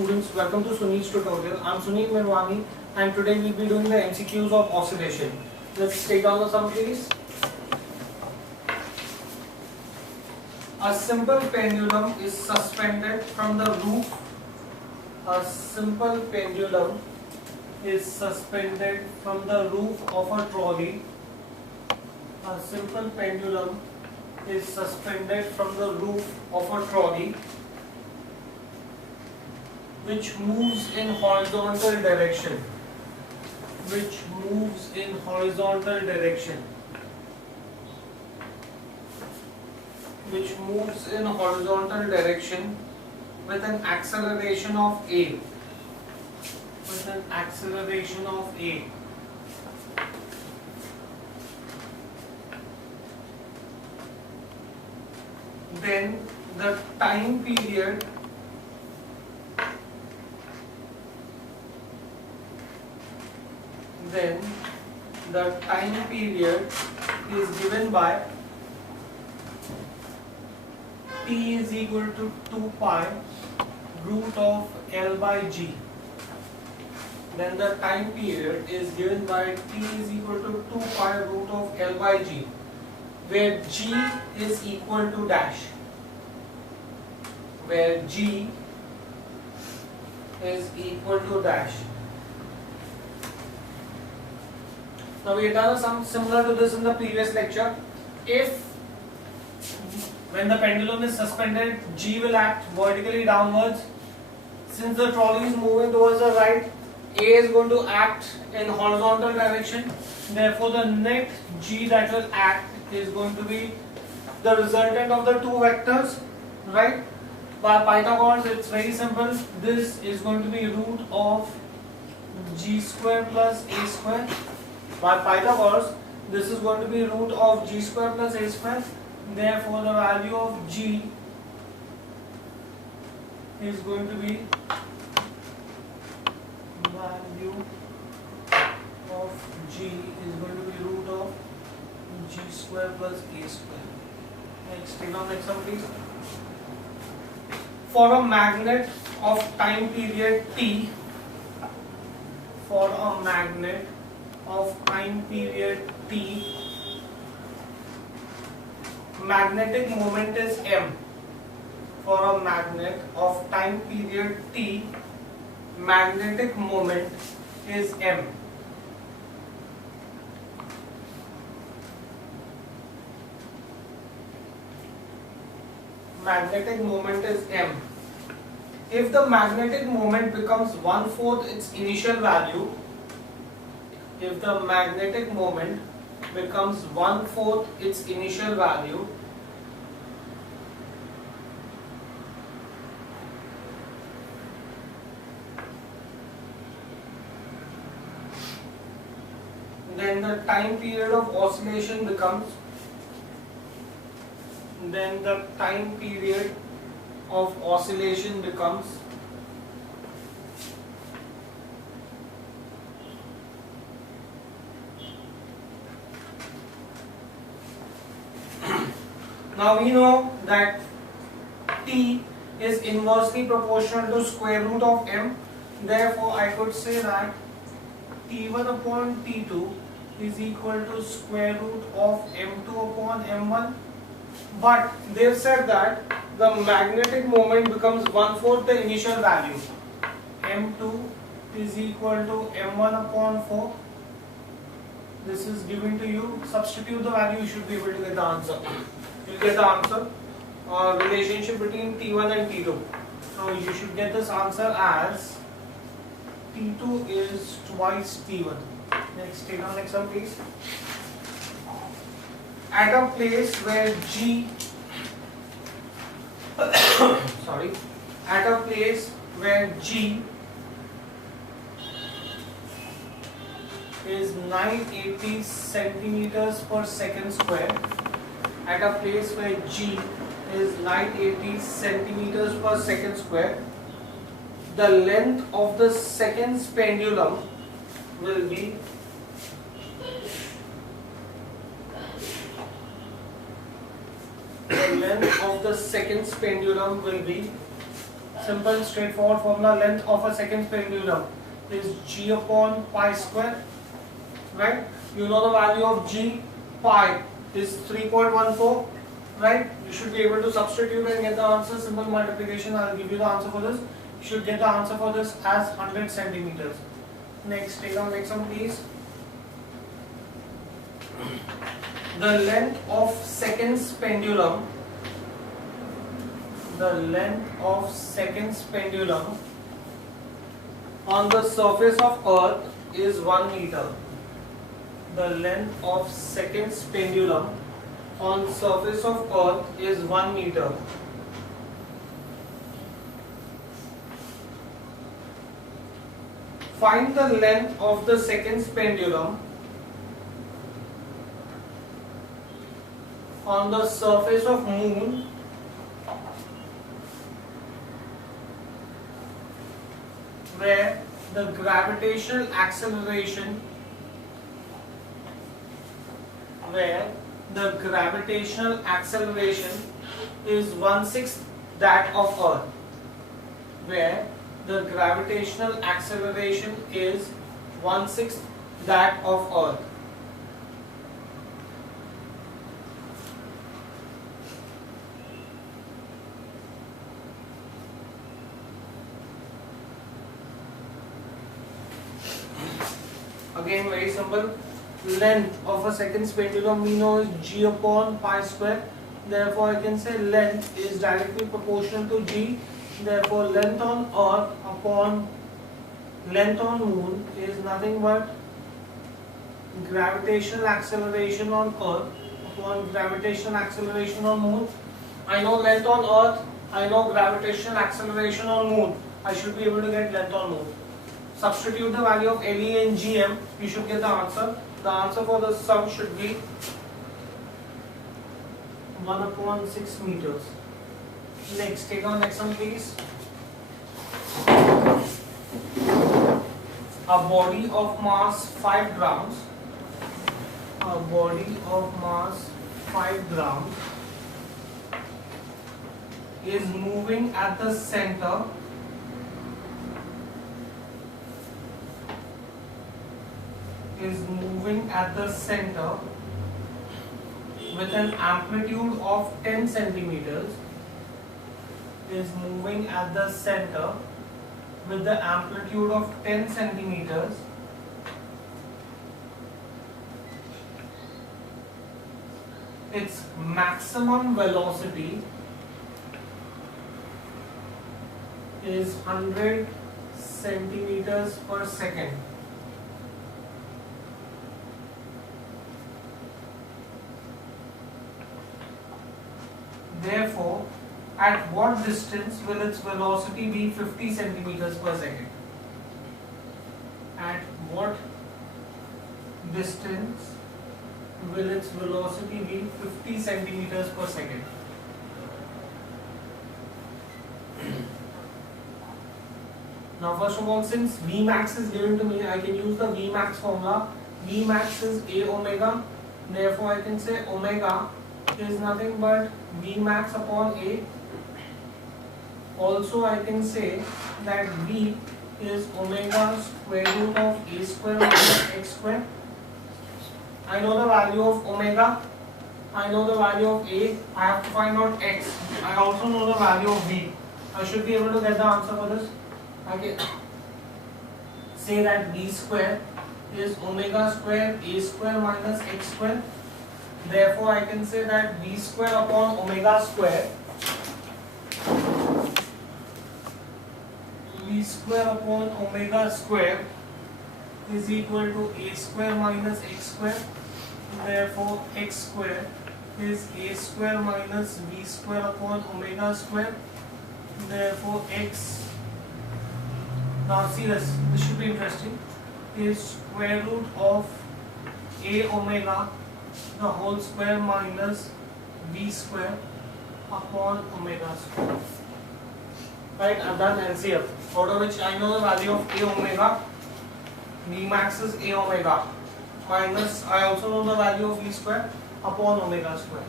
students, welcome to Sunil's tutorial. I'm Sunil Mirwani and today we'll be doing the MCQs of oscillation. Let's take down the sum please. A simple pendulum is suspended from the roof. A simple pendulum is suspended from the roof of a trolley. A simple pendulum is suspended from the roof of a trolley which moves in horizontal direction. Which moves in horizontal direction. Which moves in horizontal direction with an acceleration of a. With an acceleration of a. Then the time period is given by t is equal to 2 pi root of L by G. Then the time period is given by t is equal to 2 pi root of L by G, where G is equal to dash. Where G is equal to dash. Now we have done something similar to this in the previous lecture. If when the pendulum is suspended, G will act vertically downwards. Since the trolley is moving towards the right, A is going to act in horizontal direction. Therefore, the net G that will act is going to be the resultant of the two vectors, right? By Pythagoras, it's very simple. This is going to be root of G square plus A square. By Pythagoras, this is going to be root of G square plus A square. Therefore, the value of G is going to be root of G square plus A square. Next, take down next one please. For a magnet of time period t, magnetic moment is m. For a magnet of time period t, magnetic moment is m. Magnetic moment is m. If the magnetic moment becomes 1/4 its initial value, if the magnetic moment becomes 1/4 its initial value, then the time period of oscillation becomes now we know that t is inversely proportional to square root of m. Therefore, I could say that t1 upon t2 is equal to square root of m2 upon m1. But they've said that the magnetic moment becomes 1/4 the initial value. m2 is equal to m1 upon 4. This is given to you. Substitute the value, you should be able to get the answer. You'll get the answer. Relationship between t1 and t2. So you should get this answer as t2 is twice t1. Next, take on next one please. At a place where G at a place where G is 980 centimeters per second square, at a place where G is 980 centimeters per second square, the length of the seconds pendulum will be length of the seconds pendulum will be, simple straightforward formula. Length of a second pendulum is g upon pi square, right? You know the value of g, pi is 3.14, right? You should be able to substitute and get the answer. Simple multiplication, I will give you the answer for this. You should get the answer for this as 100 centimeters. Next, take on next one please. The length of seconds pendulum, on the surface of earth is 1 meter. The length of seconds pendulum on surface of earth is 1 meter. Find the length of the seconds pendulum on the surface of moon where the gravitational acceleration is 1/6 that of earth. Where the gravitational acceleration is 1/6 that of earth. Again, very simple. Length of a second's pendulum we know is g upon pi square. Therefore, I can say length is directly proportional to g. Therefore, length on earth upon length on moon is nothing but gravitational acceleration on earth upon gravitational acceleration on moon. I know length on earth, I know gravitational acceleration on moon. I should be able to get length on moon. Substitute the value of LE and GM, you should get the answer. The answer for the sum should be 1/6 meters. Next, take on next one please. A body of mass 5 grams. A body of mass 5 grams is moving at the center with an amplitude of 10 centimeters. Is moving at the center with the amplitude of 10 centimeters. Its maximum velocity is 100 centimeters per second. Therefore, at what distance will its velocity be 50 centimeters per second? At what distance will its velocity be 50 centimeters per second? Now, first of all, since Vmax is given to me, I can use the Vmax formula. Vmax is A omega. Therefore, I can say omega is nothing but Vmax upon A. Also, I can say that V is omega square root of A square minus X square. I know the value of omega. I know the value of A. I have to find out X. I also know the value of V. I should be able to get the answer for this. I can say that V square is omega square A square minus X square. Therefore, I can say that V square upon omega square V square upon omega square is equal to A square minus X square. Therefore, X square is A square minus V square upon omega square. Therefore, X, now see this should be interesting, is square root of A omega the whole square minus V square upon omega square. Right, I've done LCM, out of which I know the value of A omega. Vmax is A omega minus, I also know the value of V square upon omega square.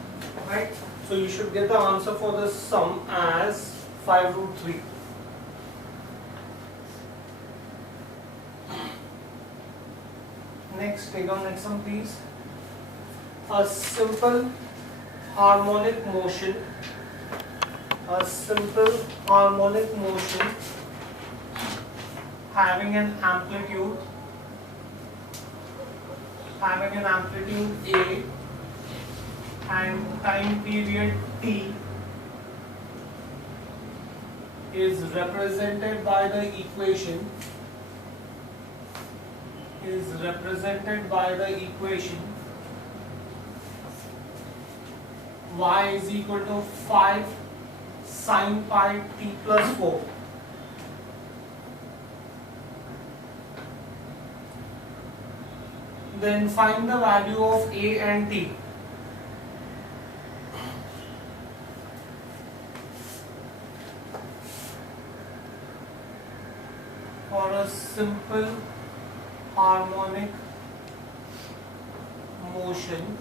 Right, so you should get the answer for this sum as 5 root 3. Next, take on next one please. A simple harmonic motion. A simple harmonic motion having an amplitude A and time period T is represented by the equation y is equal to 5 sin pi t plus 4. Then find the value of A and T. For a simple harmonic motion,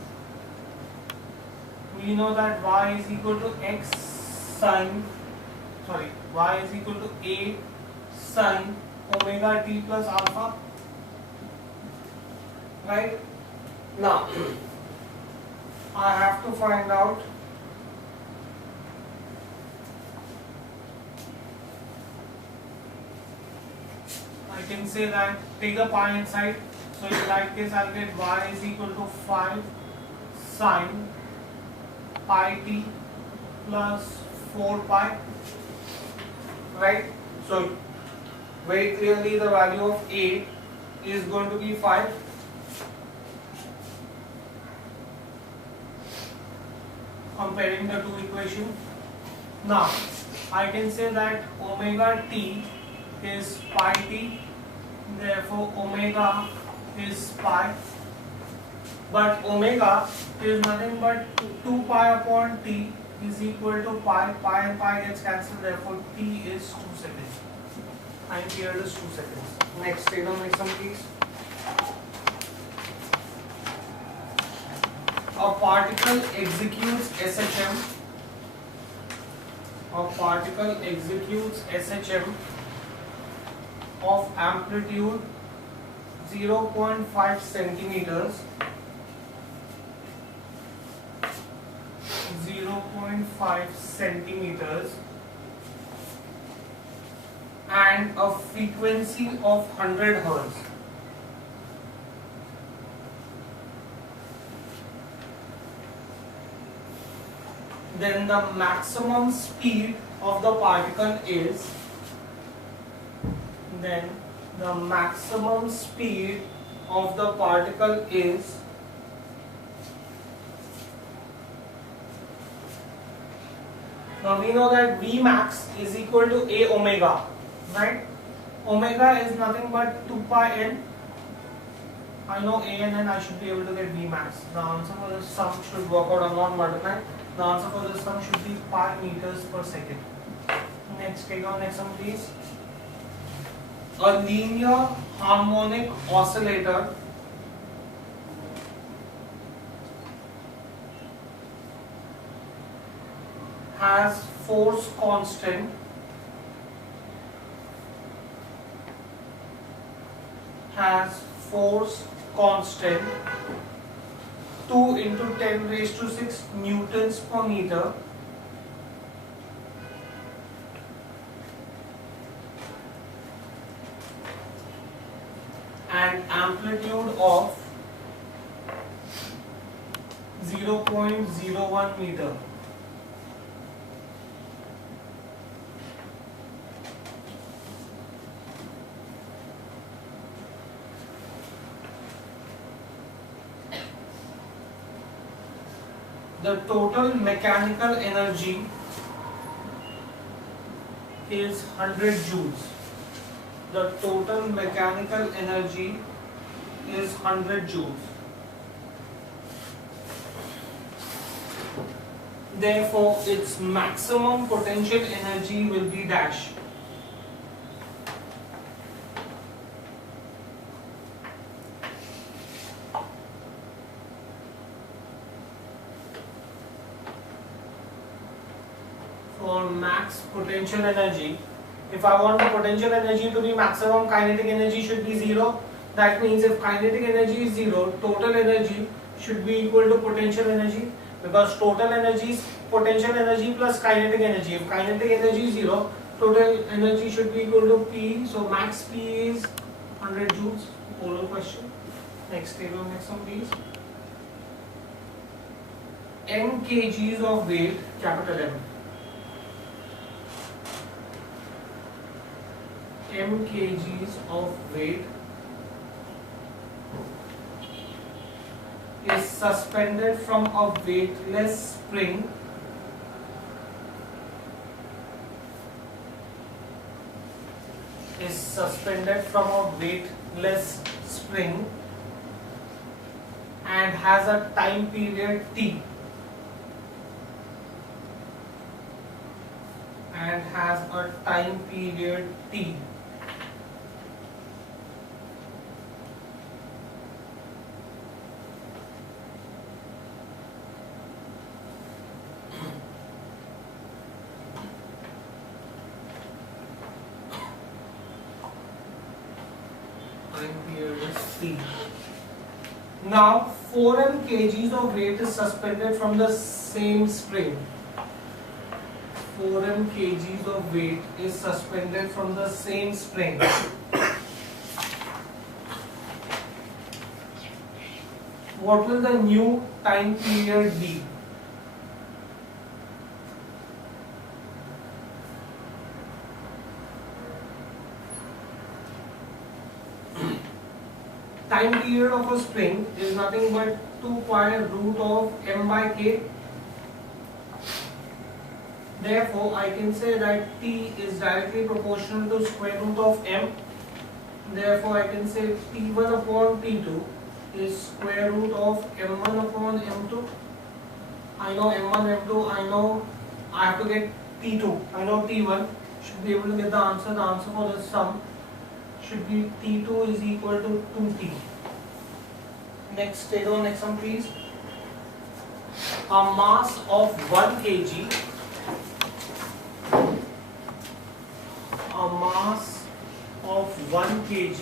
we know that y is equal to A sin omega t plus alpha. Right? Now, I have to find out I can say that take a pi inside, so in that case I'll get y is equal to 5 sin pi t plus 4 pi. Right? So very clearly the value of A is going to be 5. Comparing the two equations. Now I can say that omega t is pi t, therefore omega is pi, but omega is nothing but 2 pi upon t is equal to pi and pi gets cancelled, therefore t is 2 seconds. Time period is 2 seconds. Next, take on next one please. A particle executes SHM. Of amplitude 0.5 centimeters. 0.5 centimeters and a frequency of 100 Hz. Then the maximum speed of the particle is now we know that V max is equal to A omega, right? Omega is nothing but 2 pi n. I know A and n, I should be able to get V max. The answer for this sum should work out. I'm not multiplying. The answer for this sum should be pi meters per second. Next, take on next one please. A linear harmonic oscillator has force constant force constant 2 into 10 raised to 6 newtons per meter and amplitude of 0.01 meter. The total mechanical energy is 100 joules. The total mechanical energy is 100 joules. Therefore, its maximum potential energy will be dash. For max potential energy, if I want the potential energy to be maximum, kinetic energy should be 0. That means if kinetic energy is 0, total energy should be equal to potential energy, because total energy is potential energy plus kinetic energy. If kinetic energy is 0, total energy should be equal to P. So max P is 100 joules. Oral question. Next table, next one please. M kgs of weight, capital M. M kgs of weight is suspended from a weightless spring and has a time period T. Now 4 kgs of weight is suspended from the same spring. 4 kgs of weight is suspended from the same spring. What will the new time period be? Time period of a spring is nothing but 2 pi root of m by k. Therefore, I can say that T is directly proportional to square root of m. Therefore, I can say T1 upon T2 is square root of m1 upon m2. I know m1, m2, I know I have to get T2. I know T1. Should be able to get the answer. The answer for this sum should be T2 is equal to 2T. Next table, next one please. A mass of 1 kg. A mass of 1 kg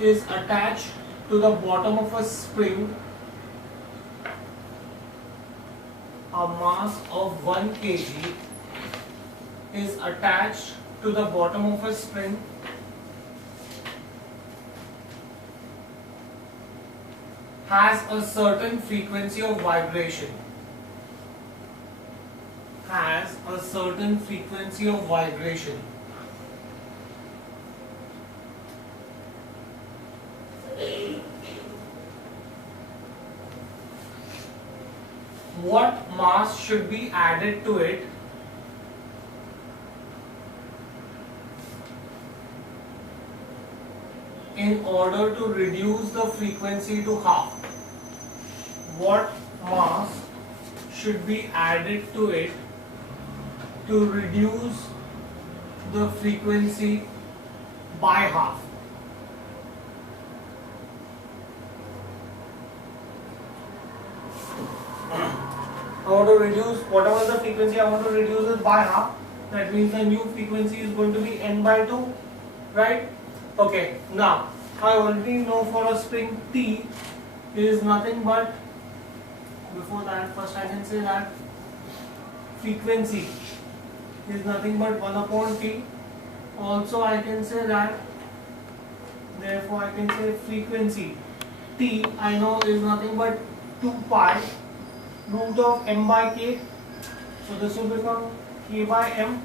is attached to the bottom of a spring. A mass of 1 kg is attached to the bottom of a spring has a certain frequency of vibration. What mass should be added to it in order to reduce the frequency to half? What mass should be added to it to reduce the frequency by half? I want to reduce whatever the frequency, I want to reduce it by half. That means the new frequency is going to be n by 2, right? Okay, now I already know for a spring T is nothing but, before that first I can say that frequency is nothing but 1 upon T. Also I can say that, therefore I can say frequency T I know is nothing but 2 pi root of m by k. So this will become k by m.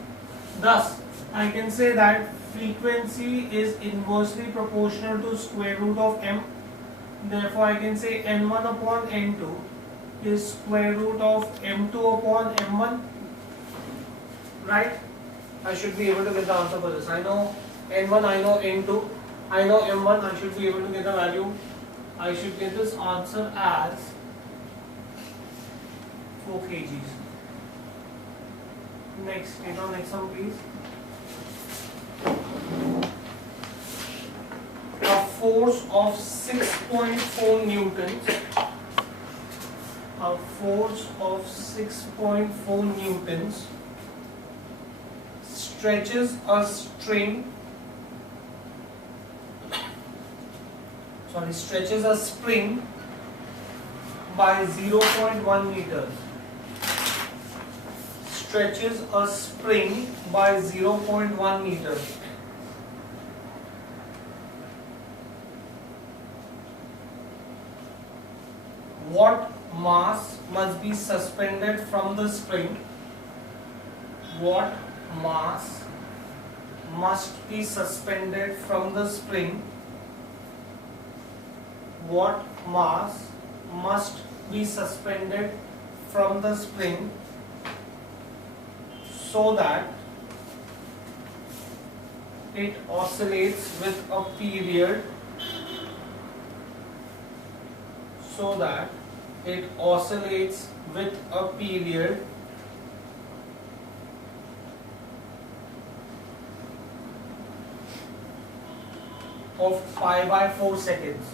Thus I can say that frequency is inversely proportional to square root of m. Therefore I can say n1 upon n2 is square root of m2 upon m1, right? I should be able to get the answer for this. I know n1, I know n2, I know m1, I should be able to get the value. I should get this answer as 4 kgs. Next, next one please. A force of 6.4 newtons. A force of 6.4 newtons stretches a string stretches a spring by 0.1 meters. Stretches a spring by 0.1 meters. What mass must be suspended from the spring? What mass must be suspended from the spring? What mass must be suspended from the spring so that it oscillates with a period of pi by 4 seconds.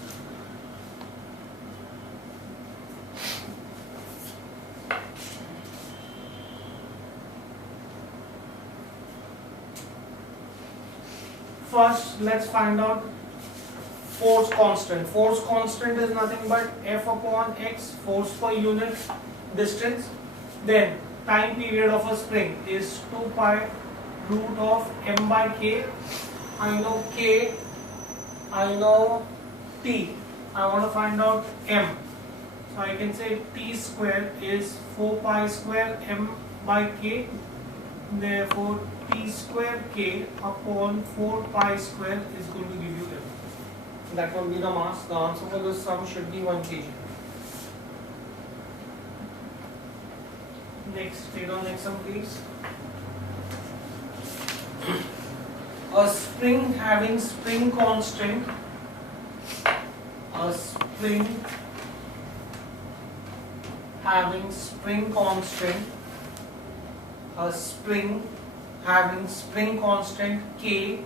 First, let's find out force constant. Force constant is nothing but F upon x, force per unit distance. Then time period of a spring is 2 pi root of m by k. I know k, I know t. I want to find out m. So I can say t square is 4 pi square m by k. Therefore, t square k upon 4 pi square is going to give you m. That will be the mass. The answer for this sum should be 1 kg. Next, take on next sum, please. A spring having spring constant. A spring having spring constant. A spring having spring constant K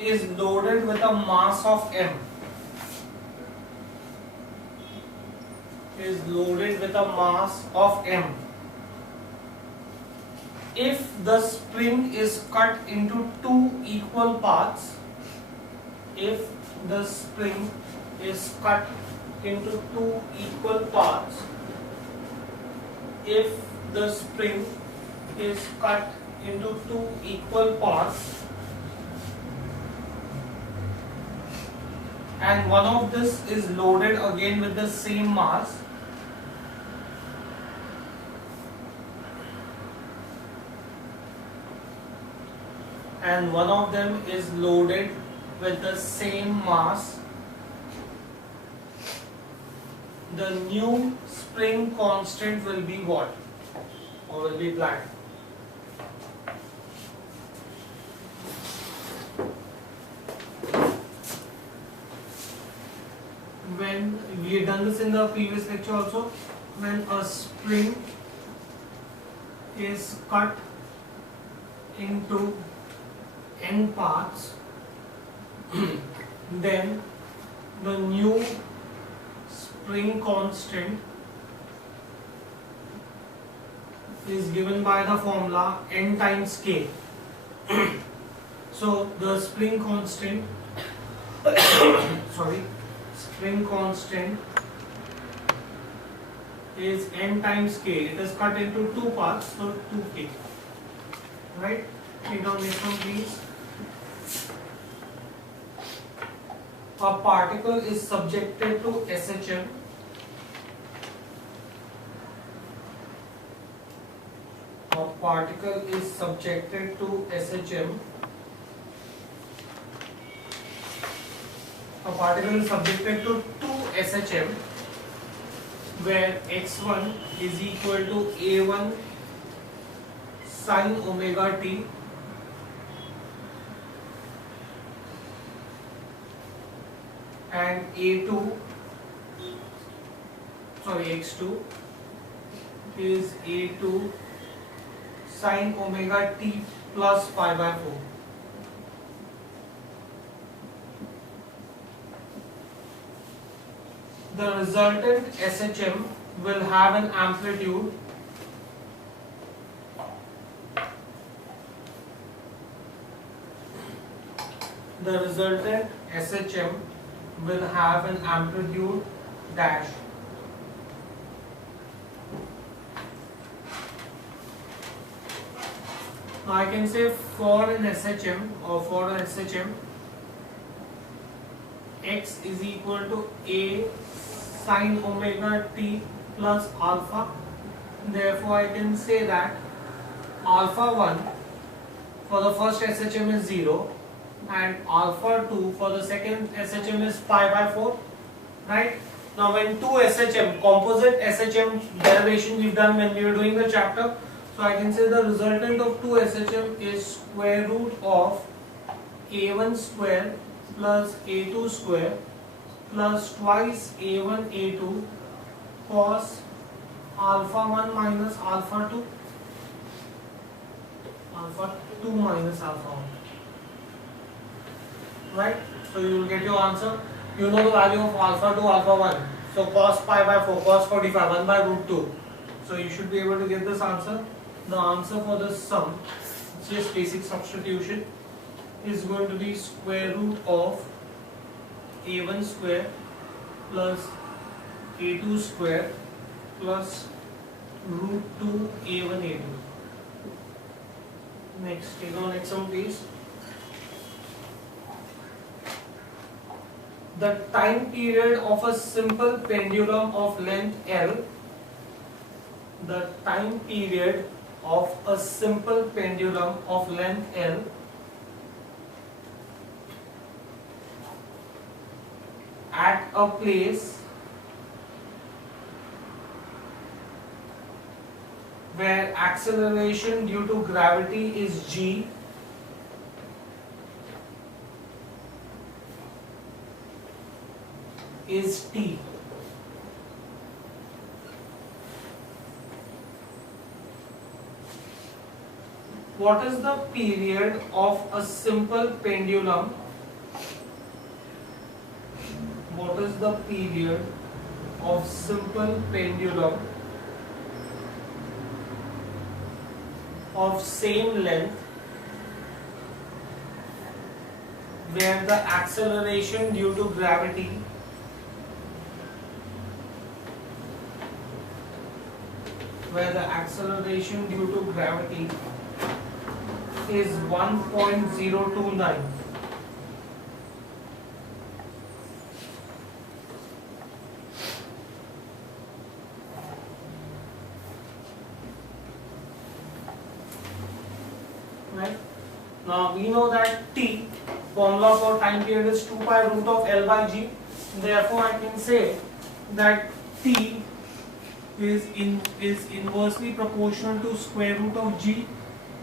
is loaded with a mass of m. If the spring is cut into two equal parts, if the spring is cut into two equal parts, if the spring is cut into two equal parts, and one of this is loaded again with the same mass, and one of them is loaded with the same mass, the new spring constant will be what? Or will be blank. When we had done this in the previous lecture also, when a spring is cut into n parts, then the new spring constant is given by the formula n times k. So the spring constant spring constant is n times k. It is cut into two parts, so 2k. Right? Take down this one, please. A particle is subjected to SHM. A particle is subjected to SHM. A particle is subjected to 2 SHM, where x1 is equal to a1 sine omega t and x2 is a2 sine omega t plus pi by 4. the resultant SHM will have an amplitude dash. Now I can say for an SHM x is equal to a sine omega t plus alpha. Therefore I can say that alpha 1 for the first SHM is 0 and alpha 2 for the second SHM is pi by 4, right? Now when two SHM, composite SHM derivation we've done when we were doing the chapter, so I can say the resultant of two SHM is square root of a1 square plus a2 square plus twice a1 a2 cos alpha 1 minus alpha 2 minus alpha 1, right? So you will get your answer. You know the value of alpha 2, alpha 1. So cos pi by 4, cos 45, 1 by root 2. So you should be able to get this answer. The answer for this sum, it's just basic substitution, is going to be square root of a1 square plus a2 square plus root 2 a1 a2. Next, take on next one please. The time period of a simple pendulum of length L, the time period of a simple pendulum of length L at a place where acceleration due to gravity is g is t. What is the period of a simple pendulum? What is the period of simple pendulum of same length where the acceleration due to gravity is 1.029. Right? Now we know that t, formula for time period is 2 pi root of L by g. Therefore I can say that t is inversely proportional to square root of g.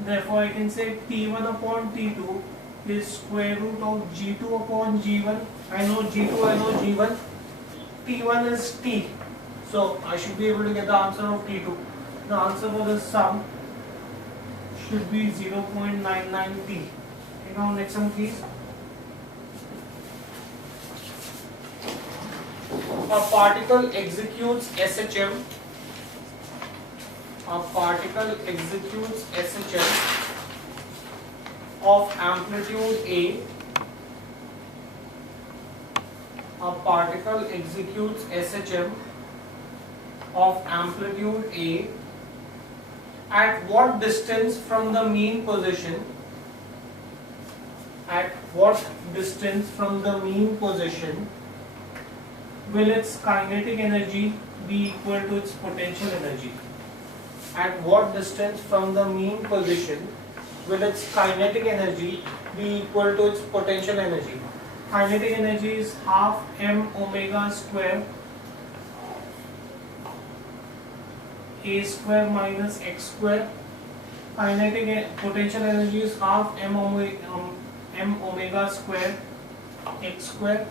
Therefore I can say t1 upon t2 is square root of g2 upon g1. I know g2, I know g1. t1 is t. So I should be able to get the answer of t2. The answer for this sum should be 0.99 t. Okay, now next one please. A particle executes SHM. A particle executes SHM of amplitude A. A particle executes SHM of amplitude A at what distance from the mean position? At what distance from the mean position will its kinetic energy be equal to its potential energy? At what distance from the mean position will its kinetic energy be equal to its potential energy? Kinetic energy is half m omega square a square minus x square. Kinetic potential energy is half m omega square x square.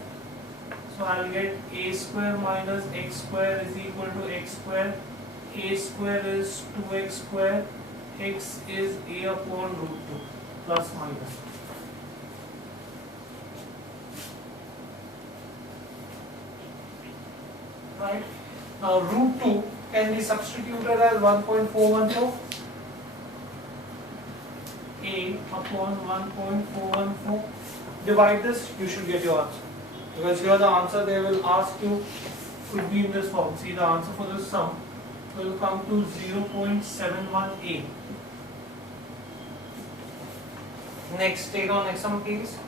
So I'll get a square minus x square is equal to x square. A square is 2x square. X is a upon root 2 plus minus. right? Now root 2 can be substituted as 1.414. A upon 1.414. Divide this, you should get your answer. Because here the answer they will ask you could be in this form. See, the answer for this sum will come to 0.71A. Next, take on next sum please.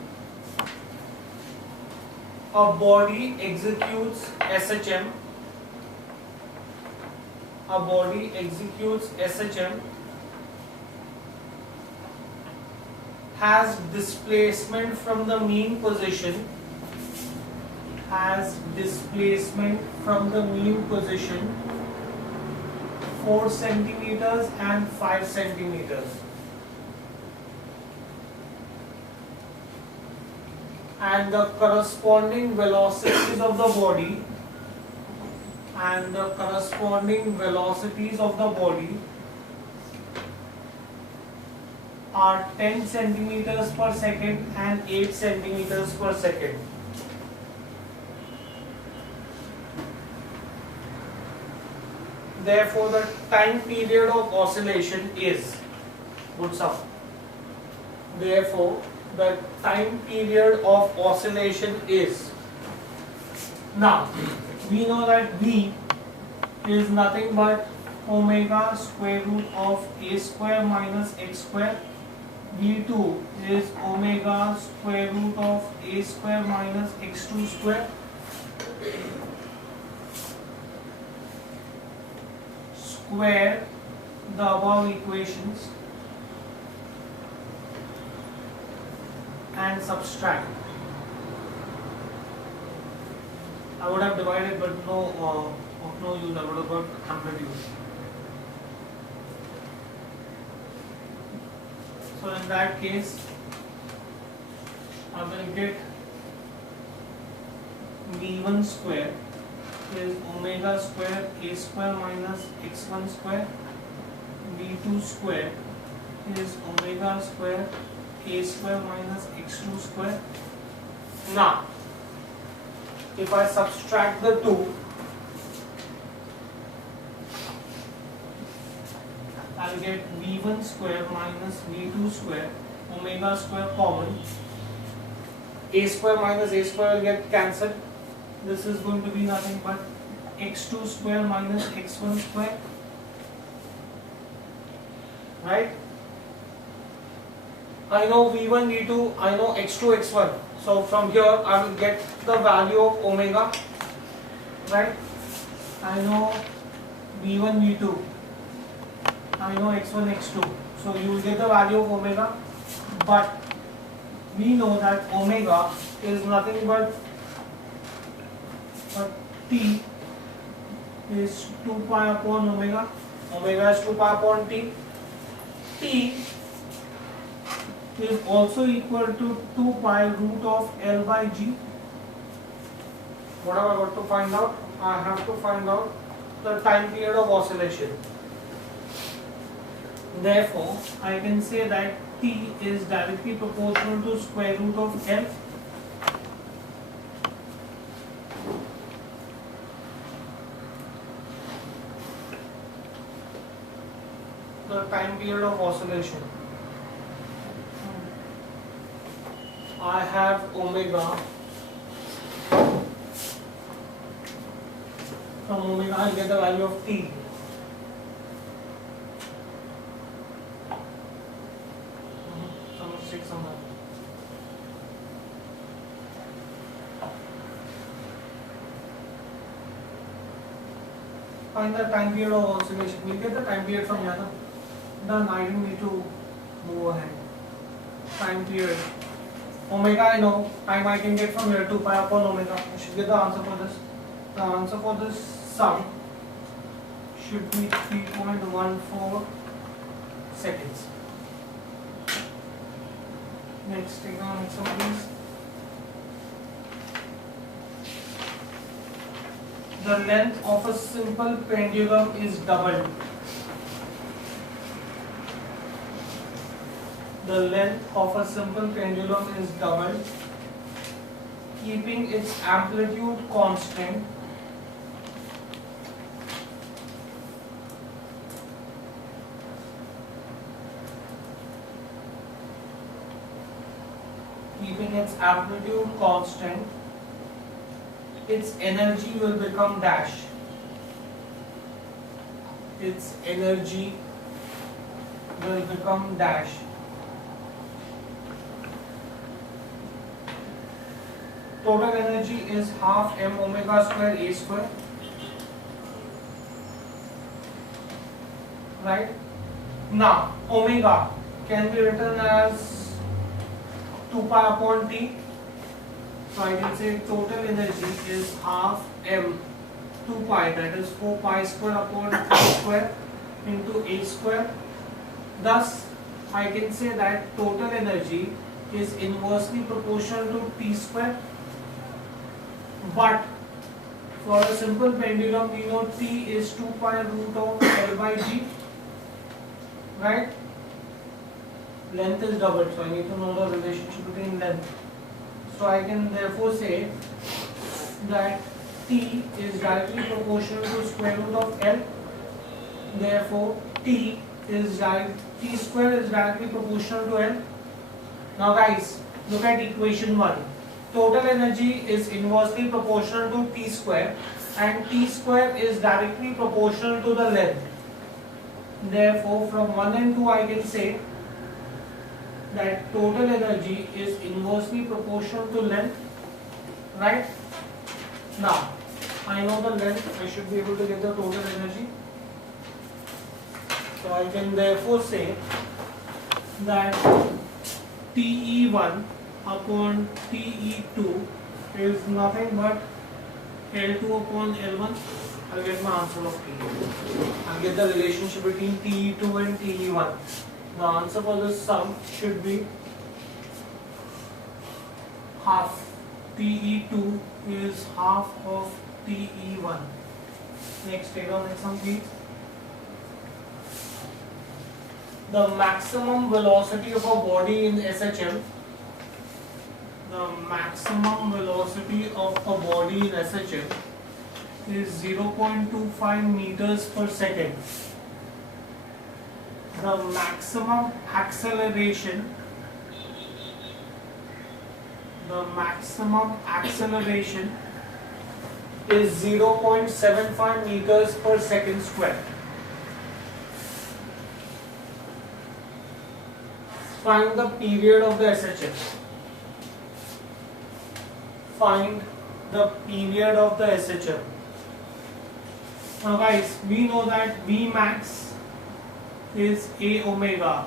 A body executes SHM. A body executes SHM has displacement from the mean position, 4 centimeters and 5 centimeters. And the corresponding velocities of the body are 10 centimeters per second and 8 centimeters per second. Therefore, the time period of oscillation is, good sum. Therefore, the time period of oscillation is. Now, we know that V is nothing but omega square root of A square minus X square. V2 is omega square root of A square minus X2 square. Square the above equations and subtract. I would have divided, but no use. I would have got amplitude. So in that case, I will get V1 square is omega square A square minus X1 square. V2 square is omega square A square minus X2 square. Now, if I subtract the two, I'll get V1 square minus V2 square, omega square common. A square minus A square will get cancelled. This is going to be nothing but X2 square minus X1 square. Right? I know V1, V2, I know X2, X1. So from here I will get the value of omega. Right? I know V1, V2. I know X1, X2. So you will get the value of omega. But we know that omega is nothing but T is 2 pi upon omega. Omega is 2 pi upon T. T is also equal to 2 pi root of L by G. What have I got to find out? I have to find out the time period of oscillation. Therefore, I can say that T is directly proportional to square root of L. The time period of oscillation. I have omega. From omega I get the value of T. Some mistake somewhere. Find the time period of oscillation. We'll get the time period from here. Done. I didn't need to move ahead. Time period. Omega I know. Time I can get from here, 2 pi upon omega. I should get the answer for this. The answer for this sum should be 3.14 seconds. Next, take on next one please. The length of a simple pendulum is doubled. The length of a simple pendulum is doubled, keeping its amplitude constant its amplitude constant, its energy will become dash. Its energy will become dash. Total energy is half m omega square a square. Right? Now, omega can be written as 2 pi upon t. So I can say total energy is half m 2 pi, that is 4 pi square upon t square into a square. Thus, I can say that total energy is inversely proportional to t square. But for a simple pendulum, we know t is 2 pi root of L by g. Right? Length is doubled, so I need to know the relationship between length. So I can therefore say that t is directly proportional to square root of L. Therefore, t square is directly proportional to L. Now guys, look at equation 1. Total energy is inversely proportional to t square and t square is directly proportional to the length. Therefore, from 1 and 2 I can say that total energy is inversely proportional to length. Right? Now, I know the length, I should be able to get the total energy. So I can therefore say that TE1 upon TE2 is nothing but L2 upon L1. I'll get my answer of T. I'll get the relationship between TE2 and TE1. The answer for this sum should be half. TE2 is half of TE1. Next, take on next sum please. The maximum velocity of a body in SHM. The maximum velocity of a body in SHM is 0.25 meters per second. The maximum acceleration is 0.75 meters per second square. Find the period of the SHM. Find the period of the SHM. Now guys, we know that V max is A omega.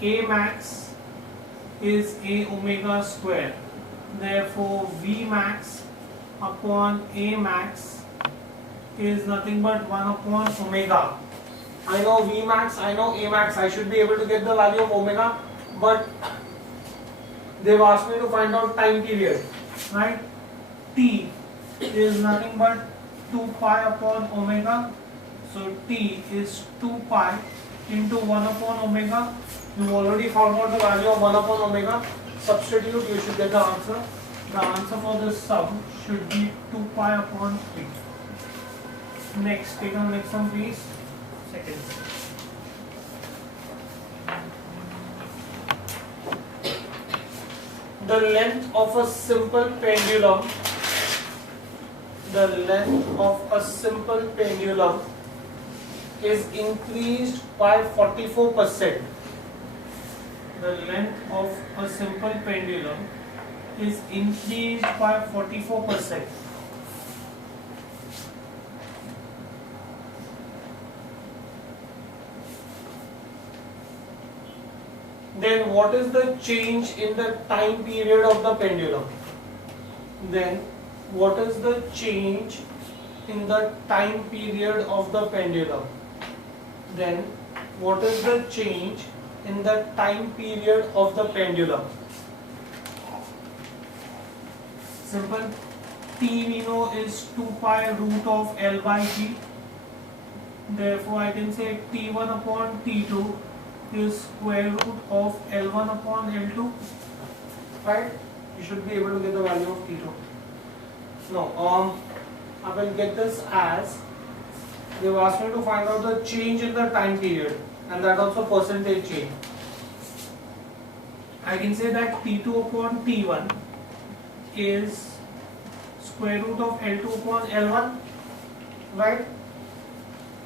A max is A omega square. Therefore, V max upon A max is nothing but 1 upon omega. I know V max, I know A max, I should be able to get the value of omega, but they've asked me to find out time period. Right? T is nothing but 2 pi upon omega. So T is 2 pi into 1 upon omega. You've already found out the value of 1 upon omega. Substitute, you should get the answer. The answer for this sum should be 2 pi upon 3. Next, take on next sum please. Second. The length of a simple pendulum, is increased by 44%. The length of a simple pendulum is increased by 44%. Then what is the change in the time period of the pendulum? Then what is the change in the time period of the pendulum? Then what is the change in the time period of the pendulum? Simple. T we know is 2 pi root of L by G. Therefore I can say T1 upon T2 is square root of L1 upon L2. Right? You should be able to get the value of T2. No, I will get this as they have asked me to find out the change in the time period, and that also percentage change. I can say that T2 upon T1 is square root of L2 upon L1, right?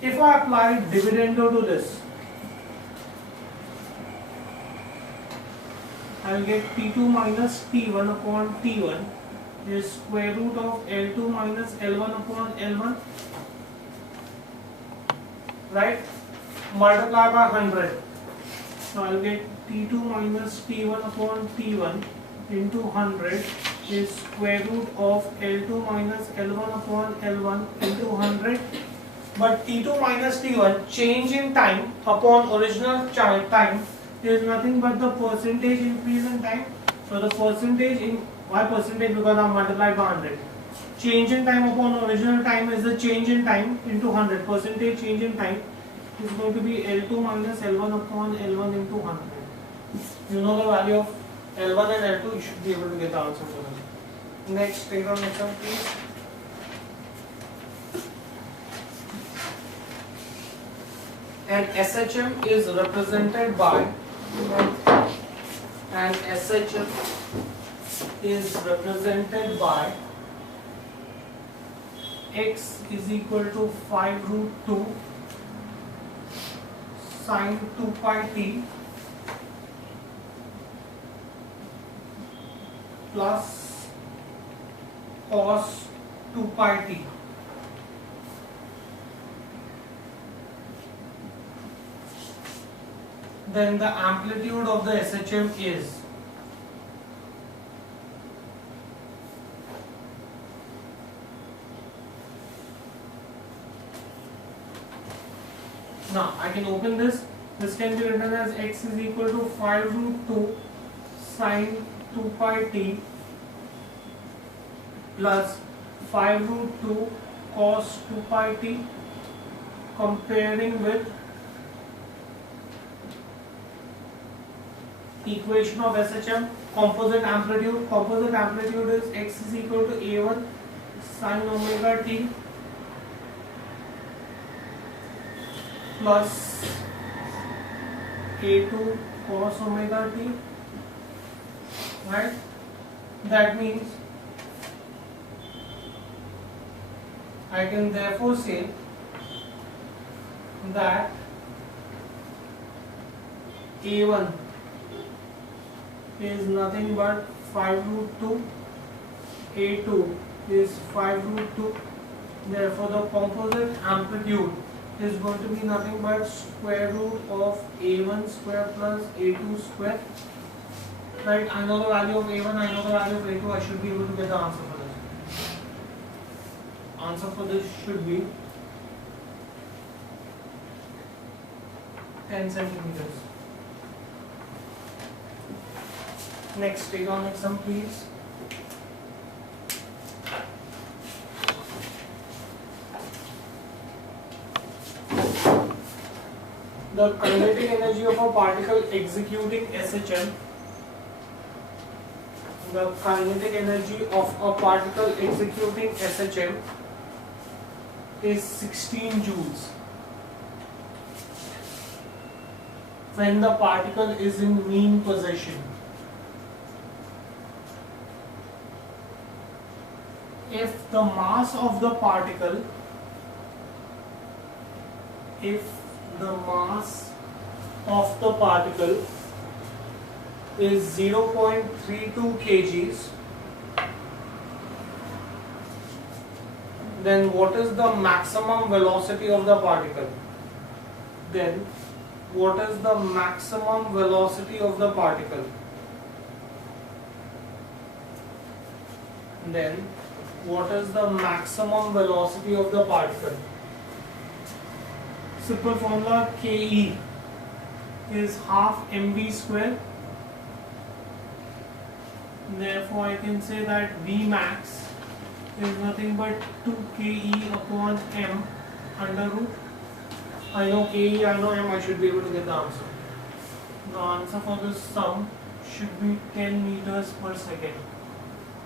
If I apply dividendo to this, I will get T2 minus T1 upon T1 is square root of L2 minus L1 upon L1, right? Multiply by 100. So I will get T2 minus T1 upon T1 into 100 is square root of L2 minus L1 upon L1 into 100. But T2 minus T1 change in time upon original time is nothing but the percentage increase in time. So the percentage in why percentage, because I multiplied by 100. Change in time upon original time is the change in time into 100. Percentage change in time is going to be L2 minus L1 upon L1 into 100. You know the value of L1 and L2, you should be able to get the answer for them. Next, take on next one please. An SHM is represented by x is equal to 5 root 2 sine 2 pi t plus cos 2 pi t. Then the amplitude of the SHM is now I can open this. This can be written as x is equal to 5 root 2 sine 2 pi t plus 5 root 2 cos 2 pi t, comparing with equation of SHM, composite amplitude. Composite amplitude is x is equal to a1 sin omega t plus a2 cos omega t, right? That means I can therefore say that a1 is nothing but 5 root 2, a2 is 5 root 2, therefore the composite amplitude is going to be nothing but square root of a1 square plus a2 square, right? I know the value of a1, I know the value of a2, I should be able to get the answer for this. Answer for this should be 10 centimeters. Next, take on next sum please. The kinetic energy of a particle executing SHM. The kinetic energy of a particle executing SHM is 16 joules when the particle is in mean position. If the mass of the particle is 0.32 kgs, then what is the maximum velocity of the particle? Then what is the maximum velocity of the particle? Then what is the maximum velocity of the particle? Simple formula, Ke is half mv square. Therefore I can say that V max is nothing but 2 Ke upon m under root. I know Ke, I know m, I should be able to get the answer. The answer for this sum should be 10 meters per second.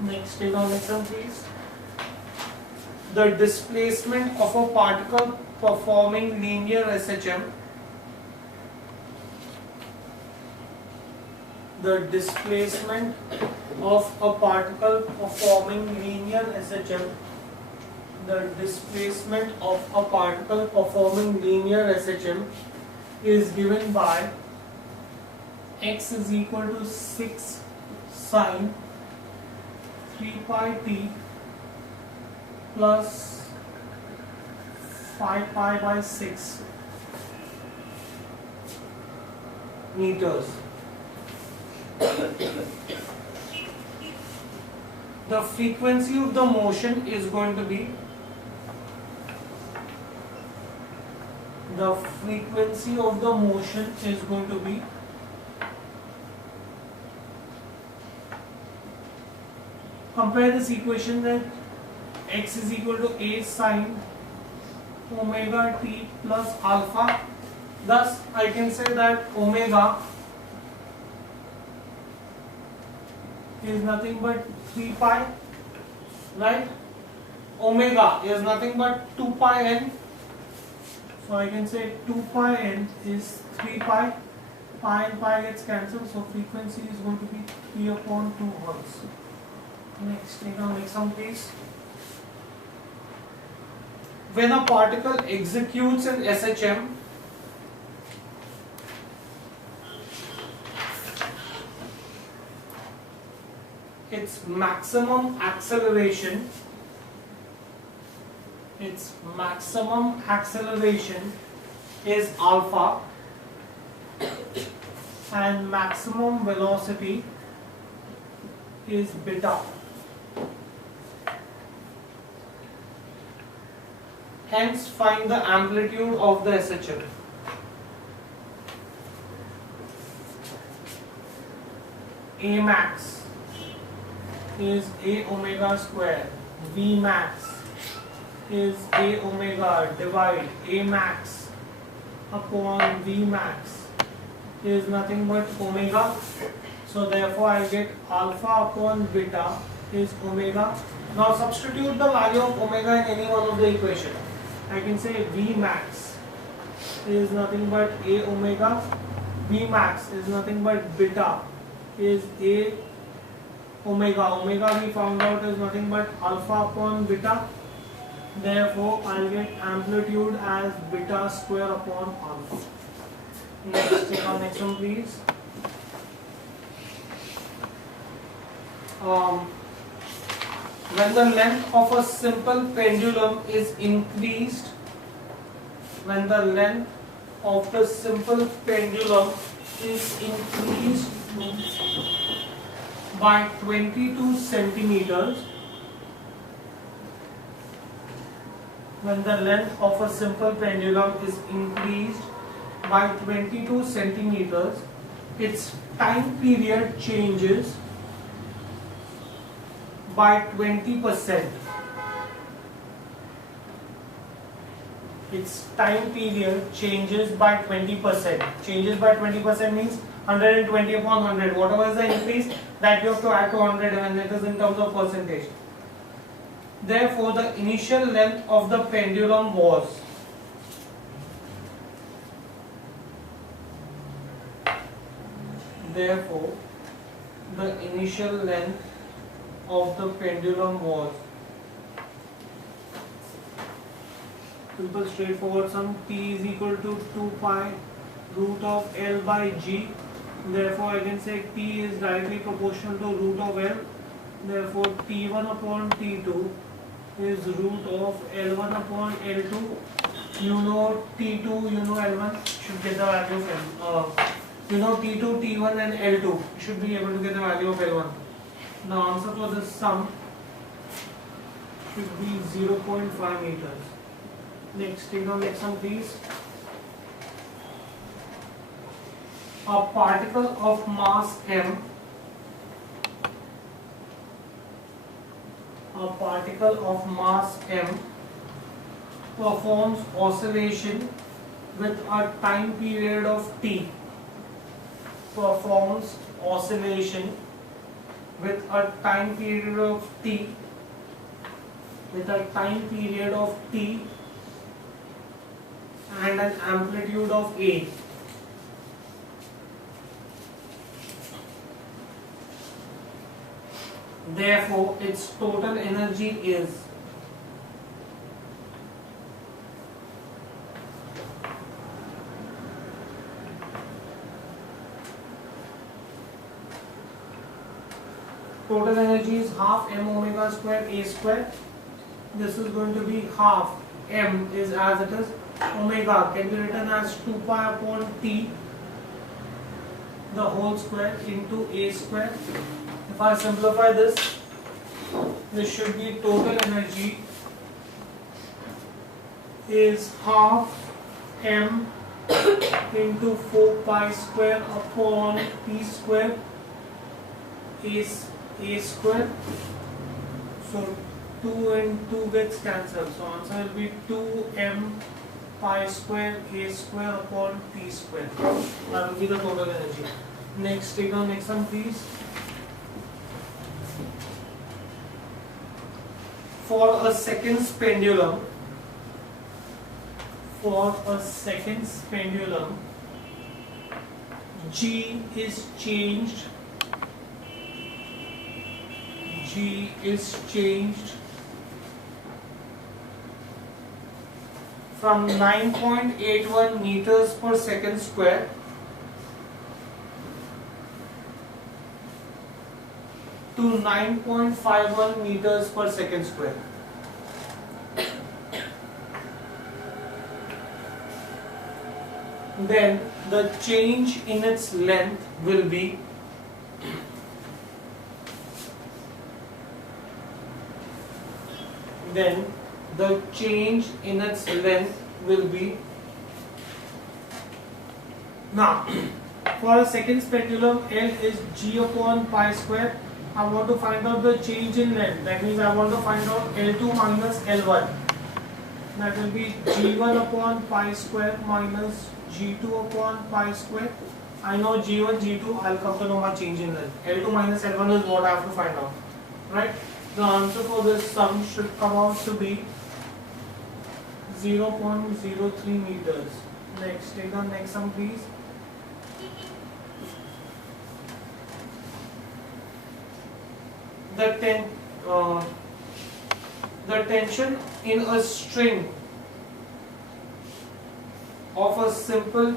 Next, take on next one please. The displacement of a particle performing linear SHM. the displacement of a particle performing linear SHM, the displacement of a particle performing linear SHM is given by x is equal to 6 sine 3 pi t plus 5 pi by 6 meters. The frequency of the motion is going to be compare this equation that x is equal to a sine omega t plus alpha. Thus I can say that omega is nothing but 3 pi, right? Omega is nothing but 2 pi n. So I can say 2 pi n is 3 pi. Pi and pi gets cancelled, so frequency is going to be 3 upon 2 hertz. Next, take an example please. When a particle executes an SHM, its maximum acceleration is alpha and maximum velocity is beta. Hence find the amplitude of the SHM. A max is A omega square. V max is A omega divide A max upon V max is nothing but omega. So therefore I get alpha upon beta is omega. Now substitute the value of omega in any one of the equation. I can say V max is nothing but A omega. V max is nothing but beta is A omega. Omega we found out is nothing but alpha upon beta. Therefore I'll get amplitude as beta square upon alpha. Next, take our next one please. When the length of a simple pendulum is increased, by 22 centimeters, when the length of a simple pendulum is increased by 22 centimeters, its time period changes by 20%. Its time period changes by 20%. Changes by 20% means 120 upon 100. Whatever is the increase, that you have to add to 100 and it is in terms of percentage. Therefore, the initial length of the pendulum was simple straightforward sum. T is equal to 2 pi root of L by G. Therefore I can say T is directly proportional to root of L. Therefore T1 upon T2 is root of L1 upon L2. You know T2, you know L1, should get the value of L. You know T2, T1 and L2, should be able to get the value of L1. The answer for this sum should be 0.5 meters. Next, take down next one please. A particle of mass m performs oscillation with a time period of t. And an amplitude of A. Therefore, its total energy is half m omega square a square. This is going to be half m is as it is. Omega can be written as 2 pi upon t the whole square into a square. If I simplify this, this should be total energy is half m into 4 pi square upon p square a square. So 2 and 2 gets cancelled. So answer will be 2m pi square a square upon p square. That will be the total energy. Next, take on next one please. For a seconds pendulum, G is changed from 9.81 meters per second square to 9.51 meters per second square. Then the change in its length will be now for a seconds pendulum, L is G upon pi square. I want to find out the change in length. That means I want to find out L2 minus L1. That will be G1 upon pi square minus G2 upon pi square. I know G1, G2, I'll come to know my change in length. L2 minus L1 is what I have to find out. Right? The answer for this sum should come out to be 0.03 meters. Next, take the next sum please. The tension in a string of a simple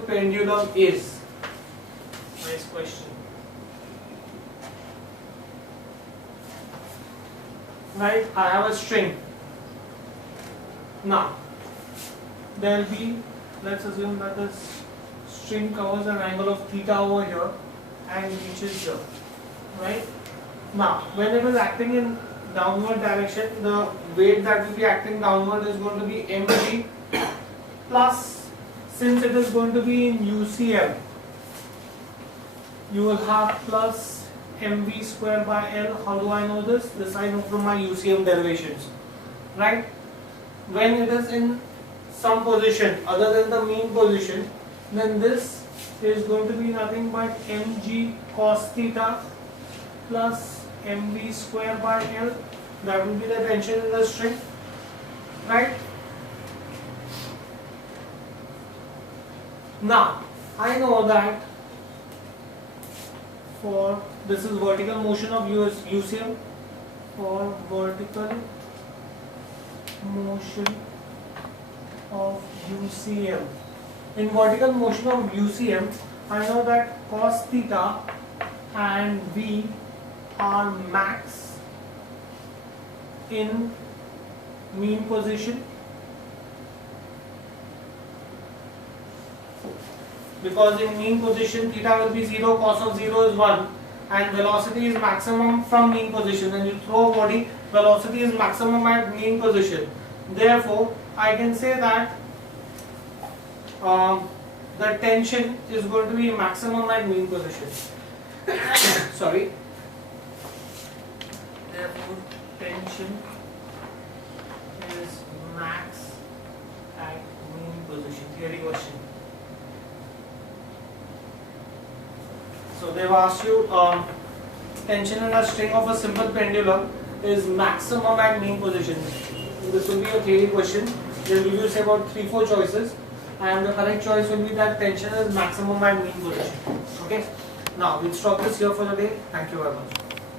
pendulum is, nice question, right? I have a string. Now there will be, let's assume that this string covers an angle of theta over here and reaches here, right? Now when it is acting in downward direction, the weight that will be acting downward is going to be mg plus, since it is going to be in UCM, you will have plus mv square by L. How do I know this? This I know from my UCM derivations, right? When it is in some position other than the mean position, then this is going to be nothing but mg cos theta plus mv square by L. That will be the tension in the string, right? Now I know that for this is vertical motion of UCM, for vertical motion of UCM. In vertical motion of UCM, I know that cos theta and V are max in mean position, because in mean position theta will be 0, cos of 0 is 1, and velocity is maximum from mean position. When you throw a body, velocity is maximum at mean position. Therefore, I can say that the tension is going to be maximum at mean position. Sorry. Therefore, tension is max at mean position. Theory question. So they've asked you tension in a string of a simple pendulum is maximum at mean position. So this will be a theory question. They'll give you say about 3-4 choices, and the correct choice will be that tension is maximum at mean position. Okay. Now we'll stop this here for the day. Thank you very much.